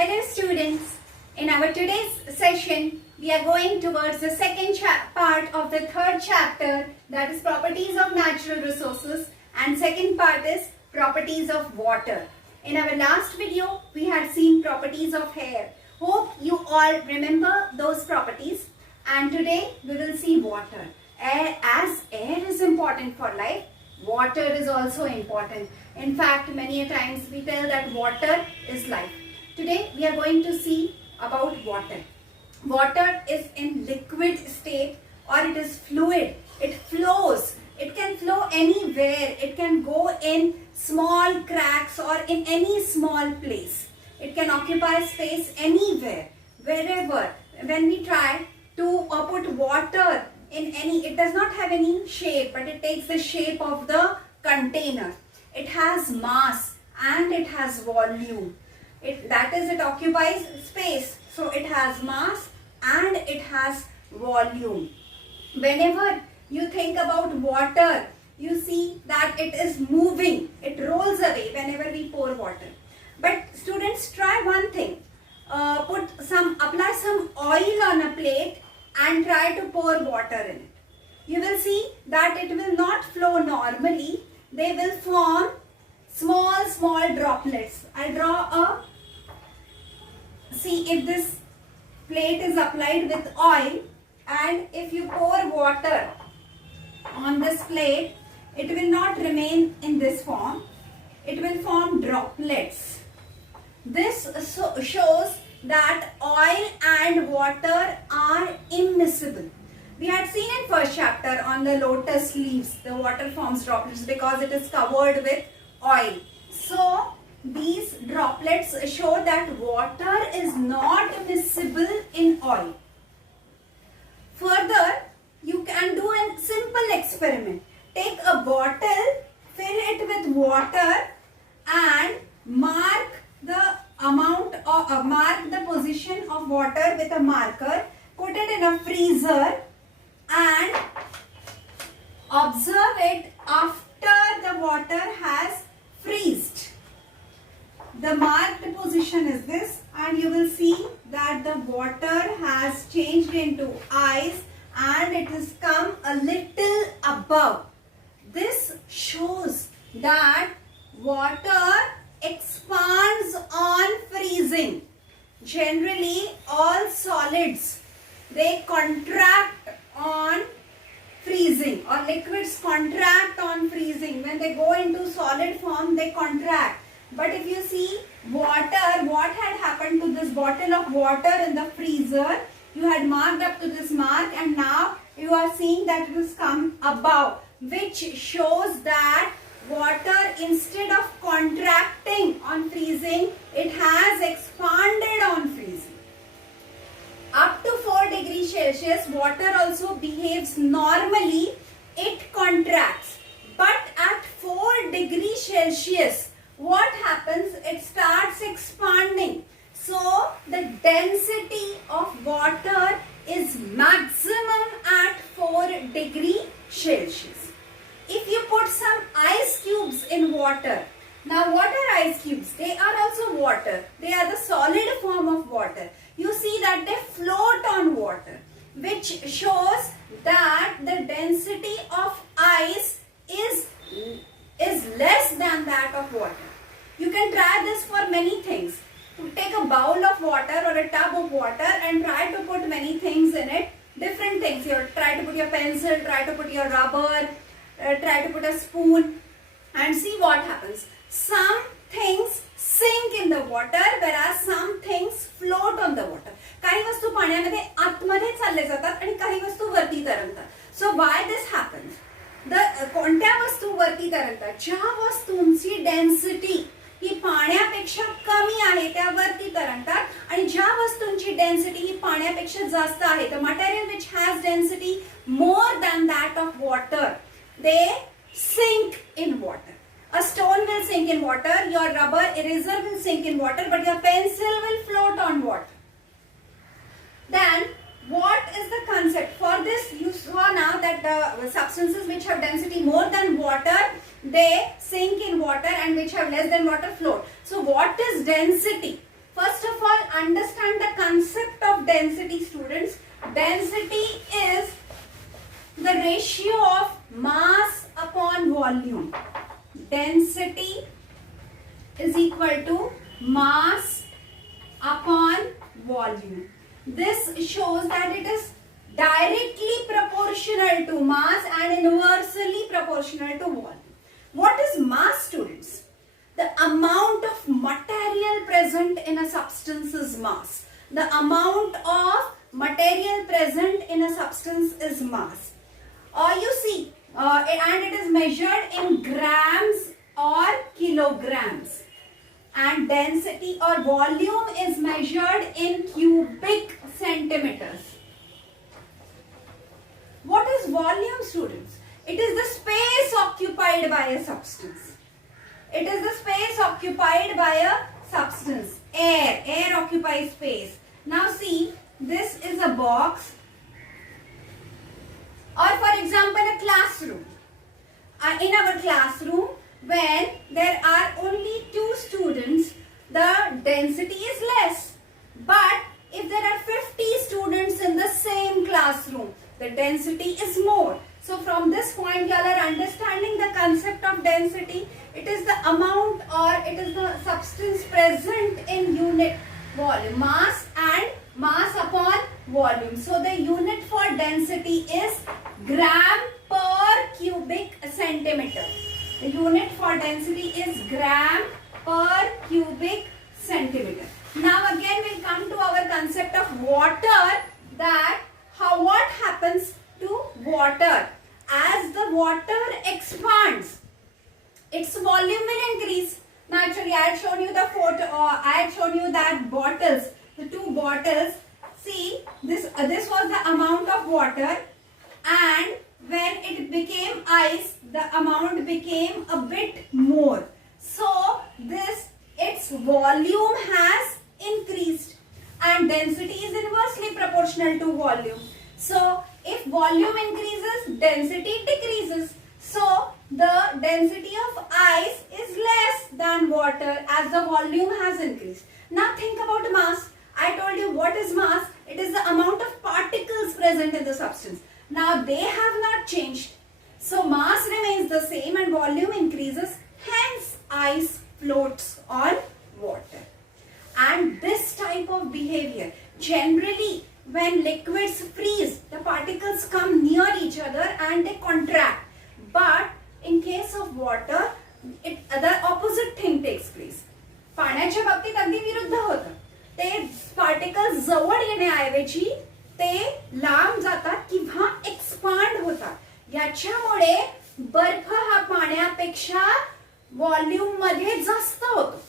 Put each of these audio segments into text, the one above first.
Hello students, in our today's session we are going towards the second part of the third chapter, that is properties of natural resources, and second part is properties of water. In our last video we had seen properties of air. Hope you all remember those properties, and today we will see water. As air is important for life, water is also important. In fact, many a times we tell that water is life. Today we are going to see about water. Water is in liquid state or it is fluid. It flows. It can flow anywhere. It can go in small cracks or in any small place. It can occupy space anywhere, wherever. When we try to put water in any, it does not have any shape, but it takes the shape of the container. It has mass and it has volume. It occupies space, so it has mass and it has volume. Whenever you think about water, you see that it is moving, it rolls away whenever we pour water. But students, try one thing, apply some oil on a plate and try to pour water in it. You will see that it will not flow normally. They will form small droplets. I'll draw see if this plate is applied with oil, and if you pour water on this plate, it will not remain in this form. It will form droplets. This shows that oil and water are immiscible. We had seen in first chapter on the lotus leaves, the water forms droplets because it is covered with oil. So these droplets show that water is not miscible in oil. Further, you can do a simple experiment. Take a bottle, fill it with water and mark the amount or mark the position of water with a marker. Put it in a freezer and observe it after the water has freezed. The marked position is this, and you will see that the water has changed into ice and it has come a little above. This shows that water expands on freezing. Generally, all solids, they contract on freezing, or liquids contract on freezing. When they go into solid form, they contract. But if you see water, what had happened to this bottle of water in the freezer? You had marked up to this mark and now you are seeing that it has come above, which shows that water, instead of contracting on freezing, it has expanded on freezing. Up to 4 degrees Celsius, water also behaves normally. It contracts. But at 4 degrees Celsius, what happens? It starts expanding. So the density of water is maximum at 4 degrees Celsius. If you put some ice cubes in water, now what are ice cubes? They are also water. They are the solid form of water. You see that they float on water, which shows that the density of ice is less than that of water. You can try this for many things. Take a bowl of water or a tub of water and try to put many things in it. Different things. You try to put your pencil, try to put your rubber, try to put a spoon and see what happens. Some things sink in the water, whereas some things float on the water. काही वस्तू पाण्यामध्ये आतमध्ये चालले जातात आणि काही वस्तू वरती तरंगतात. So why this happens? कोणत्या वस्तू वरती तरंगतात? ज्या वस्तूंची डेन्सिटी ही पाण्यापेक्षा कमी आहे त्या वरती तरंगतात, आणि ज्या वस्तूंची डेन्सिटी ही पाण्यापेक्षा जास्त आहे, the material which has density more than that of water, they sink in water. A stone will sink in water, your rubber eraser will sink in water, but your pencil will float on water. Then what is the concept? For this, you saw now that the substances which have density more than water, they sink in water, and which have less than water float. So what is density? First of all, understand the concept of density, students. Density is the ratio of mass upon volume. Density is equal to mass upon volume. This shows that it is directly proportional to mass and inversely proportional to volume. What is mass, students? The amount of material present in a substance is mass. The amount of material present in a substance is mass. You see, and it is measured in grams or kilograms. And density or volume is measured in cubic centimeters. What is volume, students? It is the space occupied by a substance. It is the space occupied by a substance. Air occupies space. Now see, this is a box, or for example a classroom. In our classroom, when there are only 2 students, the density is less. But if there are 50 students in the same classroom, the density is more. So from this point you are understanding the concept of density. It is the amount, or it is the substance present in unit volume, mass and mass upon volume. So the unit for density is gram per cubic centimeter. The unit for density is gram per cubic centimeter. Now again we'll come to our concept of water, that what happens to water. As the water expands, its volume will increase. Naturally, I had shown you the photo, I had shown you that bottles, the 2 bottles. See, this was the amount of water, and when it became ice, the amount became a bit more. So its volume has increased, and density is inversely proportional to volume. So if volume increases, density decreases. So the density of ice is less than water as the volume has increased. Now think about mass. I told you what is mass. It is the amount of particles present in the substance. Now they have not changed. So mass remains the same and volume increases. Hence ice floats on water. And this type of behavior, generally when liquids freeze, the particles come near each other and they contract. But in case of water, the opposite thing takes place. पाण्याच्या बाबतीत अगदी विरुद्ध होतं. ते particles जवळ येण्याऐवजी ते लांब जातात किंवा एक्सपांड होतात. याच्यामुळे बर्फ हा पाण्यापेक्षा व्हॉल्यूम मध्ये जास्त होतो.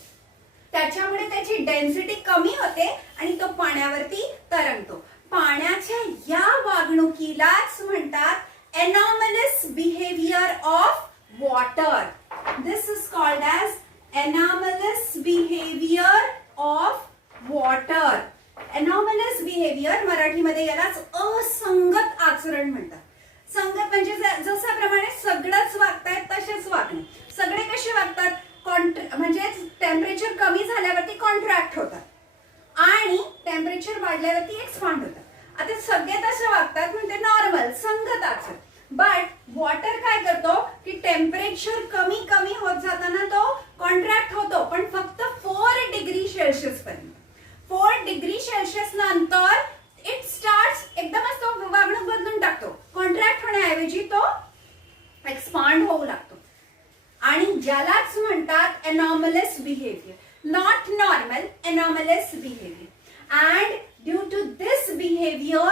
त्याच्यामुळे त्याची डेन्सिटी कमी होते आणि तो पाण्यावरती तरंगतो. पाण्याच्या या वागणुकीलाच म्हणतात anomalous behavior of water. This is called as anomalous behavior of water. Anomalous behavior मराठीमध्ये यालाच असंगत आचरण म्हणतात. संगत म्हणजे जशाप्रमाणे सगळंच वागतायत तसेच वागणे. सगळे कसे वागतात? म्हणजे टेम्परेचर कमी झाल्यावरती कॉन्ट्रॅक्ट होतात आणि टेम्परेचर वाढल्यावरती एक्सपांड होतात. आता सगळे तसे वागतात म्हणजे नॉर्मल संगत आचरण. बट वॉटर काय करतो की टेम्परेचर कमी कमी होत जाताना तो कॉन्ट्रॅक्ट होतो, पण फक्त 4 डिग्री सेल्सिअस पर्यंत. 4 डिग्री सेल्सिअस नंतर इट स्टार्ट्स एकदमच तो वागणूक बदलून टाकतो. कॉन्ट्रॅक्ट होण्याऐवजी तो एक्सपांड होऊ लागतो आणि ज्यालाच म्हणतात anomalous behavior. Not normal, anomalous behavior. And due to this behavior,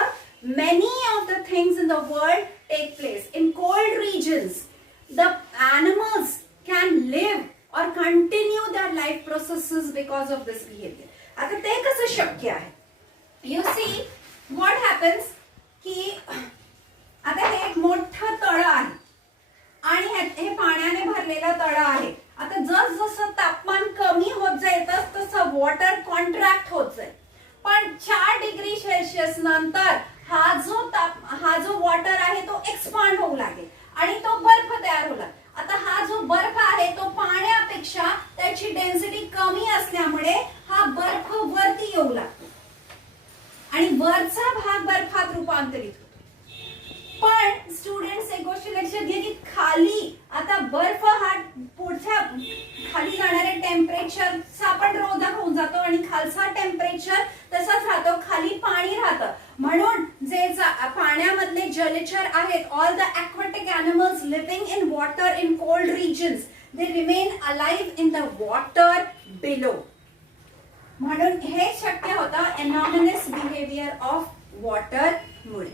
many of the things in the world take place. In cold regions, the animals can live or continue their life processes because of this behavior. आता ते कसं शक्य आहे? You see what happens की आता हे एक मोठं तळ आहे आणि हे पाण्याने भरलेलं तळ आहे. आता जसं तापमान कमी होत जाईल तसं वॉटर कॉन्ट्रॅक्ट होत जाईल. पण 4 डिग्री सेल्सिअस नंतर हा जो वॉटर आहे तो एक्सपांड होऊ लागेल आणि तो बर्फ तयार होईल. आता हा जो बर्फ आहे तो पाण्यापेक्षा त्याची डेन्सिटी कमी असल्यामुळे हा बर्फ वरती येऊ लागतो. जसं टेम्परेचर तसंच राहतो, खाली पाणी राहतं. म्हणून जे पाण्यामधले जलचर आहेत, all the aquatic animals living in water in cold regions, they remain alive in the water below. म्हणून हे शक्य होतं एनॉमलस बिहेवियर ऑफ वॉटर मुळे.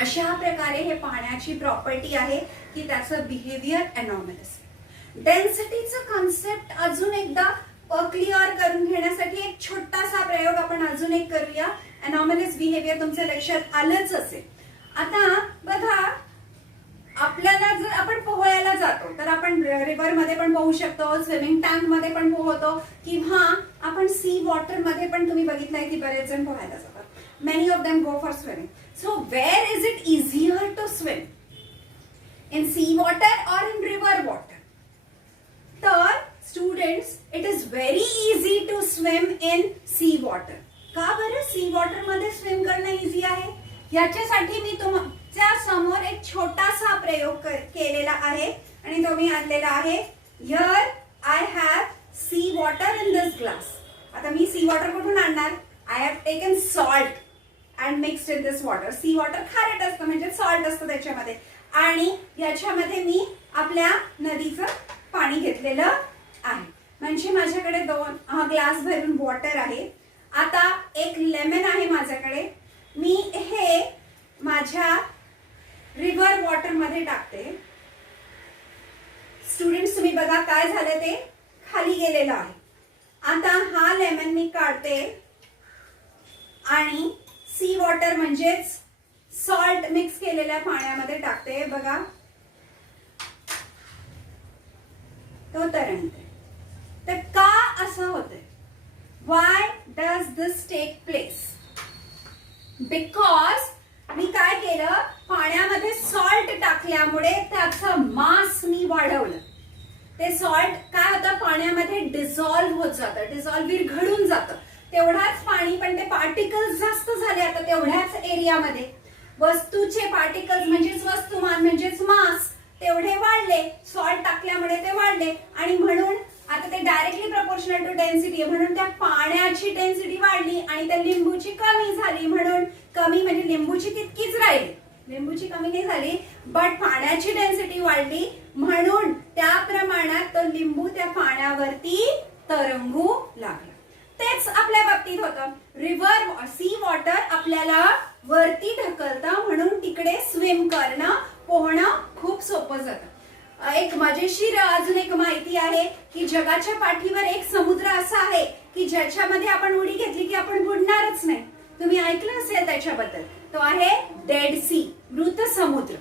अशा प्रकारे हे पाण्याची प्रॉपर्टी आहे की त्याचं बिहेवियर एनॉमलस. डेन्सिटीचं कन्सेप्ट अजून एकदा क्लिअर करून घेण्यासाठी एक छोटासा प्रयोग आपण अजून एक करूया. एनॉमलस बिहेवियर तुमच्या लक्षात आलंच असेल. आता बघा, आपल्याला जर आपण पोहायला जातो तर आपण रिव्हर मध्ये पण पोहू शकतो, स्विमिंग टँक मध्ये पण पोहतो, किंवा आपण सी वॉटर मध्ये पण तुम्ही बघितलंय की बरेच जण पोहायला जातात. Many of them go for swimming. So where is it easier to swim, in sea water or in river water? तर students, it is very easy to swim in sea water. का बरं सी वॉटर मध्ये swim करणं easy आहे? याच्यासाठी मी तुमच्या समोर एक छोटासा प्रयोग केलेला आहे आणि तो मी आणलेला आहे. Here I have C water in this glass. आता मी सी वॉटर कुठून आणणार? I have taken salt and mixed in this water. C water खारट असतं, म्हणजे सॉल्ट असतं त्याच्यामध्ये, आणि याच्यामध्ये मी आपल्या नदीचं पाणी घेतलेलं आहे. म्हणजे माझ्याकडे 2 ग्लास भरून वॉटर आहे. आता एक लेमन आहे माझ्याकडे. मी हे माझ्या रिव्हर वॉटर मध्ये टाकते. स्टुडंट्स, तुम्ही बघा काय झालं, ते खाली गेलेलं आहे. आता हा लेमन मी काढते आणि सी वॉटर म्हणजेच सॉल्ट मिक्स केलेल्या पाण्यामध्ये टाकते. बघा, तो तरंगते. तर का असं होतंय? Why does this take place? Because मी काय केलं, पाण्यामध्ये सॉल्ट टाकल्यामुळे त्याचं मास मी वाढवलं. ते सॉल्ट काय होतं, पाण्यामध्ये डिझॉल्व्ह होत जातं, डिझॉल्व्ह विरघळून जातं. तेवढाच पाणी, पण ते पार्टिकल्स जास्त झाले आता तेवढ्याच एरियामध्ये. वस्तूचे पार्टिकल्स म्हणजेच वस्तुमान म्हणजेच मास तेवढे वाढले, सॉल्ट टाकल्यामुळे ते वाढले, आणि म्हणून आता ते डायरेक्टली प्रपोर्शनल टू डेन्सिटी आहे. म्हणून त्या पाण्याची डेन्सिटी वाढली आणि त्या लिंबूची कमी झाली. म्हणून कमी म्हणजे लिंबूची तितकीच राहिली, लिंबूची कमी नाही झाली, बट पाण्याची डेन्सिटी वाढली. म्हणून त्या प्रमाणात तो लिंबू त्या पाण्यावरती तरंगू लागला. तेच आपल्या बाबतीत होतं. रिव्हर सी वॉटर आपल्याला वरती ढकलतं, म्हणून तिकडे स्विम करणं, पोहणं खूप सोपं जातं. एक मजेशीर अजून एक माहिती आहे की जगाच्या पाठीवर एक समुद्र असा आहे की ज्याच्यामध्ये आपण उडी घेतली की आपण बुडणारच नाही. तुम्ही ऐकलं असेल त्याच्याबद्दल. तो आहे डेड सी, मृत समुद्र.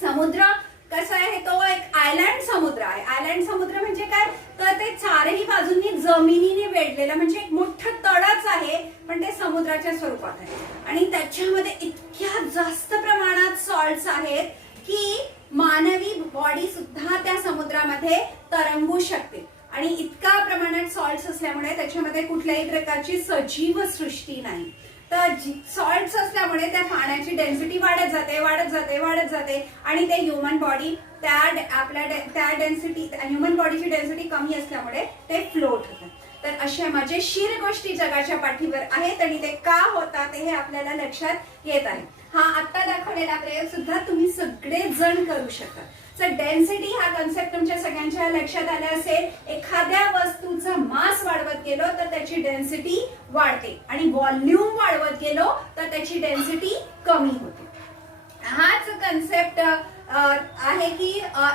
समुद्र कसा आहे, तो एक आयलँड समुद्र आहे. आयलँड समुद्र म्हणजे काय, तर ते चारही बाजूंनी जमिनीने वेढलेलं, म्हणजे एक मोठं तळच आहे, पण ते समुद्राच्या स्वरूपात आहे. आणि त्याच्यामध्ये इतक्या जास्त प्रमाणात सॉल्ट्स आहेत की मानवी बॉडी सुद्धा त्या समुद्रामध्ये तरंगू शकते. आणि इतका प्रमाणात सॉल्ट्स असल्यामुळे त्याच्यामध्ये कुठल्याही प्रकारची सजीव सृष्टी नाही. तर सॉल्ट्स असल्यामुळे त्या पाण्याची डेन्सिटी वाढत जाते, वाढत जाते, वाढत जाते, आणि ते ह्युमन बॉडी त्या डेन्सिटी, ह्युमन बॉडीची डेन्सिटी कमी असल्यामुळे ते फ्लोट होतात. तर अशा मजेशीर गोष्टी जगाच्या पाठीवर आहेत आणि ते का होतात हे आपल्याला लक्षात येत आहे. हा आता दाखवलेला प्रयोग सुद्धा तुम्ही सगळे जण करू शकता. तर डेन्सिटी हा कन्सेप्ट तुमच्या सगळ्यांच्या लक्षात आला असेल. एखाद्या वस्तूचा मास वाढवत गेलो तर त्याची डेन्सिटी वाढते, आणि व्हॉल्यूम वाढवत गेलो तर त्याची डेन्सिटी कमी होते. हाच कन्सेप्ट आहे की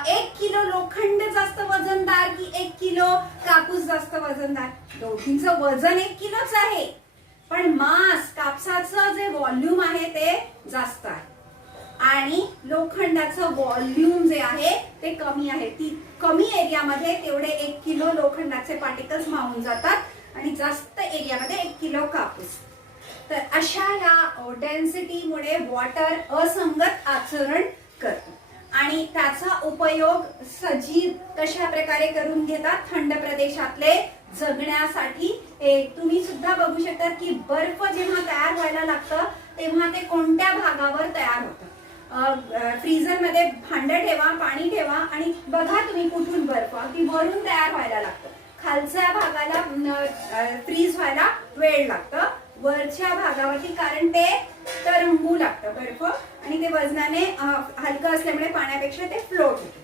1 किलो लोखंड जास्त वजनदार की 1 किलो कापूस जास्त वजनदार? दोघींचं वजन 1 किलोच आहे, पण मास, कापसाचं जे व्हॉल्यूम आहे ते जास्त आहे, आणि लोखंडाचं व्हॉल्यूम जे आहे ते कमी आहे. ती कमी एरियामध्ये तेवढे 1 किलो लोखंडाचे पार्टिकल्स मावून जातात आणि जास्त एरियामध्ये 1 किलो कापूस. तर अशा या डेन्सिटीमुळे वॉटर असंगत आचरण करतो, आणि त्याचा उपयोग सजीव कशा प्रकारे करून घेतात, थंड प्रदेशातले जगण्यासाठी. तुम्ही सुद्धा बघू शकता की बर्फ जेव्हा तयार व्हायला लागतं तेव्हा ते कोणत्या भागावर तयार होतं. फ्रीझर मध्ये भांड ठेवा, पाणी ठेवा, आणि बघा तुम्ही कुठून बर्फ, ती वरून तयार व्हायला लागतं. खालच्या भागाला फ्रीज व्हायला वेळ लागतं, वरच्या भागावरती कारण ते तरंगू लागतं बर्फ आणि ते वजनाने हलकं असल्यामुळे पाण्यापेक्षा ते फ्लोट होते.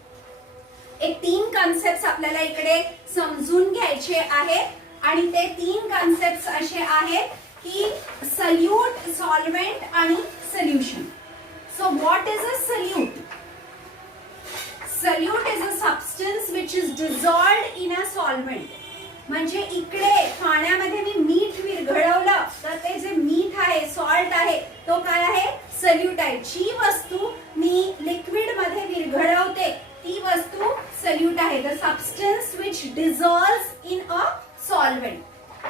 एक 3 कॉन्सेप्ट आपल्याला इकडे समजून घ्यायचे आहेत आणि ते 3 कॉन्सेप्ट असे आहेत की सल्यूट, सॉल्व्हेंट आणि solution. So what is a solute? Solute is a substance which is dissolved in a solvent. म्हणजे इकडे पाण्यामध्ये मी मीठ विरघळवलं तर ते जे मीठ आहे, सॉल्ट आहे, तो काय आहे? सल्यूट आहे. जी वस्तू मी लिक्विड मध्ये विरघळवते ती वस्तू सल्यूट आहे. The substance which dissolves in a solvent.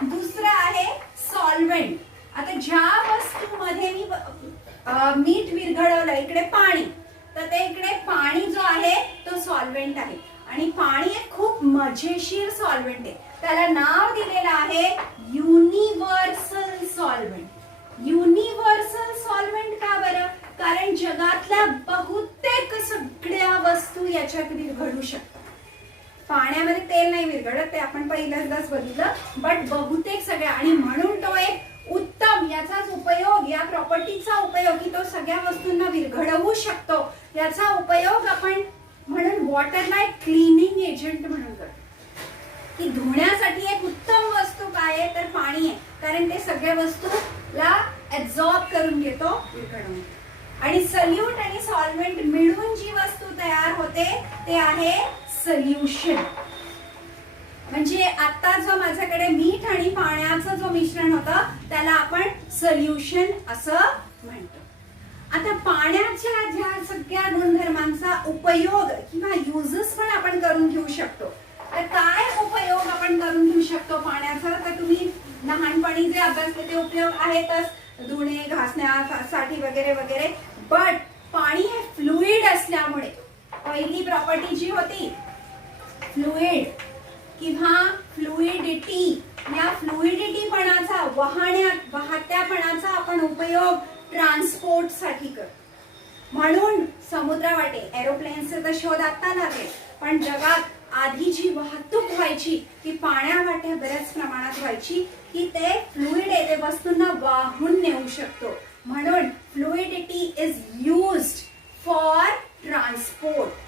दुसरं आहे सॉल्व्हेंट. आता ज्या वस्तूमध्ये मी मीठ विरघळवलं, इकडे पाणी, तर ते इकडे पाणी जो आहे तो सॉल्व्हेंट आहे आणि पाणी एक खूप मजेशीर सॉल्व्हेंट आहे. त्याला नाव दिलेलं आहे युनिव्हर्सल सॉल्व्हेंट. युनिव्हर्सल सॉल्व्हेंट का बरं? कारण जगातल्या बहुतेक सगळ्या वस्तू याच्यात विरघळू शकतात. पाण्यामध्ये तेल नाही विरघळत, ते आपण पहिल्यांदाच बघितलं, बट बहुतेक सगळ्या. आणि म्हणून तो एक उत्तम याचाच उपयोग, या प्रॉपर्टीचा उपयोग की तो सगळ्या वस्तूंना विरघळवू शकतो, याचा उपयोग आपण म्हणून वॉटरला एक क्लीनिंग एजंट म्हणून करतो. की धुण्यासाठी एक उत्तम वस्तू काय आहे तर पाणी आहे, कारण ते सगळ्या वस्तूला ऍब्झॉर्ब करून घेतो विरघळवून. आणि सल्यूट आणि सॉल्व्हेंट मिळून जी वस्तू तयार होते ते आहे सोल्युशन. म्हणजे आता जो माझ्याकडे मीठ आणि पाण्याचं जो मिश्रण होतं त्याला आपण सोल्युशन असं म्हणतो. आता पाण्याच्या ज्या सगळ्या गुणधर्मांचा उपयोग किंवा युजेस पण आपण करून घेऊ शकतो. तर काय उपयोग आपण करून घेऊ शकतो पाण्याचा? तर तुम्ही लहानपणी जे अभ्यासले ते उपयोग आहेतच, धुणे, घासण्यासाठी वगैरे वगैरे. बट पाणी हे फ्लुइड असल्यामुळे पहिली प्रॉपर्टी जी होती फ्लुइड किंवा फ्लुइडिटी, या फ्लुइडिटीपणाचा, वाहत्यापणाचा आपण उपयोग ट्रान्सपोर्ट साठी करतो. म्हणून समुद्रावाटे एरोप्लेनचे तर शोध आता लागले, पण जगात आधी जी वाहतूक व्हायची ती पाण्यावाटे बऱ्याच प्रमाणात व्हायची की ते फ्लुइड आहे, ते वस्तूंना वाहून नेऊ शकतो. म्हणून fluidity is used for transport.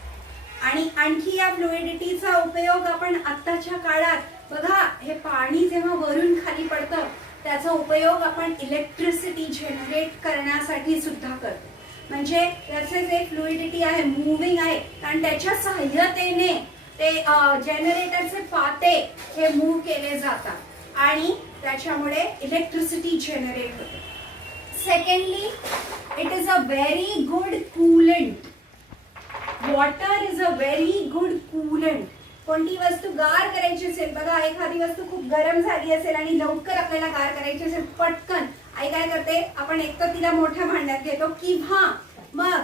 आणि आणखी या फ्लुइडिटीचा उपयोग आपण आत्ताच्या काळात बघा, हे पाणी जेव्हा वरून खाली पडतं त्याचा उपयोग आपण इलेक्ट्रिसिटी जनरेट करण्यासाठी सुद्धा करतो. म्हणजे त्याचे जे फ्लुइडिटी आहे, मूव्हिंग आहे, कारण त्याच्या सहाय्यतेने ते जनरेटरचे पाते हे मूव्ह केले जातात आणि त्याच्यामुळे इलेक्ट्रिसिटी जनरेट होते. Secondly, it is a very good coolant. Water is a very good coolant. कोणती वस्तू गार करायची असेल, बघा एखादी वस्तू खूप गरम झाली असेल आणि लवकर आपल्याला गार करायची असेल, पटकन आई काय करते, आपण एक तर तिला मोठ्या भांड्यात घेतो किंवा मग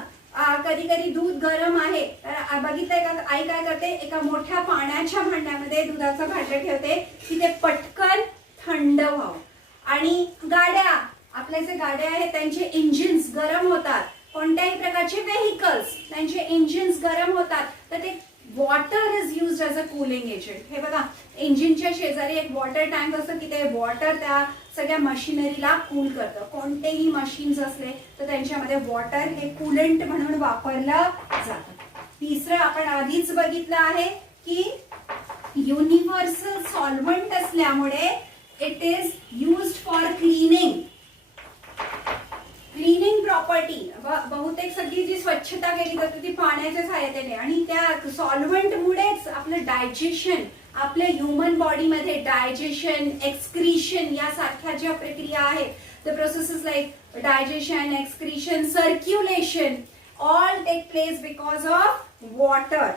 कधी कधी दूध गरम आहे तर बघितलंय का, आई काय करते, एका मोठ्या पाण्याच्या भांड्यामध्ये दुधाचं भांडं ठेवते की ते पटकन थंड व्हावं. आणि गाड्या, आपल्या जे गाड्या आहेत त्यांचे इंजिन्स गरम होतात, कोणत्याही प्रकारचे व्हेकल्स त्यांचे इंजिन्स गरम होतात, तर ते water is used as a cooling agent. हे बघा, इंजिनच्या शेजारी एक वॉटर टँक असतं की ते वॉटर त्या सगळ्या मशिनरीला कूल करतं. कोणतेही मशीन्स असले तर त्यांच्यामध्ये वॉटर हे कूलंट म्हणून वापरलं जातं. तिसरं आपण आधीच बघितलं आहे की युनिव्हर्सल सॉल्व्हेंट असल्यामुळे it is used for cleaning. Cleaning property, बहुतेक सगळी जी स्वच्छता केली जाते ती पाण्याच्या सहाय्याने, आणि त्या सॉल्व्हेंट मुळेच आपलं डायजेशन, आपल्या ह्युमन बॉडीमध्ये डायजेशन, एक्सक्रीशन यासारख्या ज्या प्रक्रिया आहेत, the processes like digestion, excretion, circulation all take place because of water.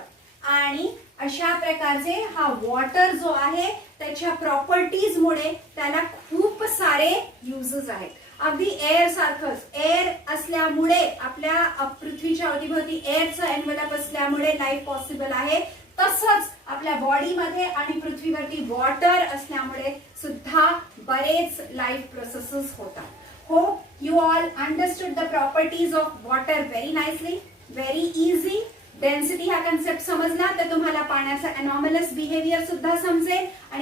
आणि अशा प्रकारचे हा वॉटर जो आहे त्याच्या प्रॉपर्टीज मुळे त्याला खूप सारे युजेस आहेत. अगदी एअर सारखंच, एअर असल्यामुळे आपल्या पृथ्वीच्या अवतीभोवती एअरचं एन्व्हलप असल्यामुळे लाईफ पॉसिबल आहे. तसंच आपल्या बॉडीमध्ये आणि पृथ्वीवरती वॉटर असल्यामुळे सुद्धा बरेच लाईफ प्रोसेसेस होतात. Hope you all understood the properties of water very nicely, very easy. Density हा कन्सेप्ट समजला तर तुम्हाला पाण्याचा एनॉमलस बिहेवियर सुद्धा समजेल आणि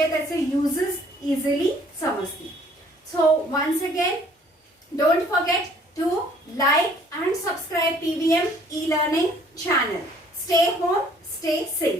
सगळे त्याचे युजेस इझिली समजतील. So once again don't forget to like and subscribe PVM e-learning channel. Stay home, stay safe.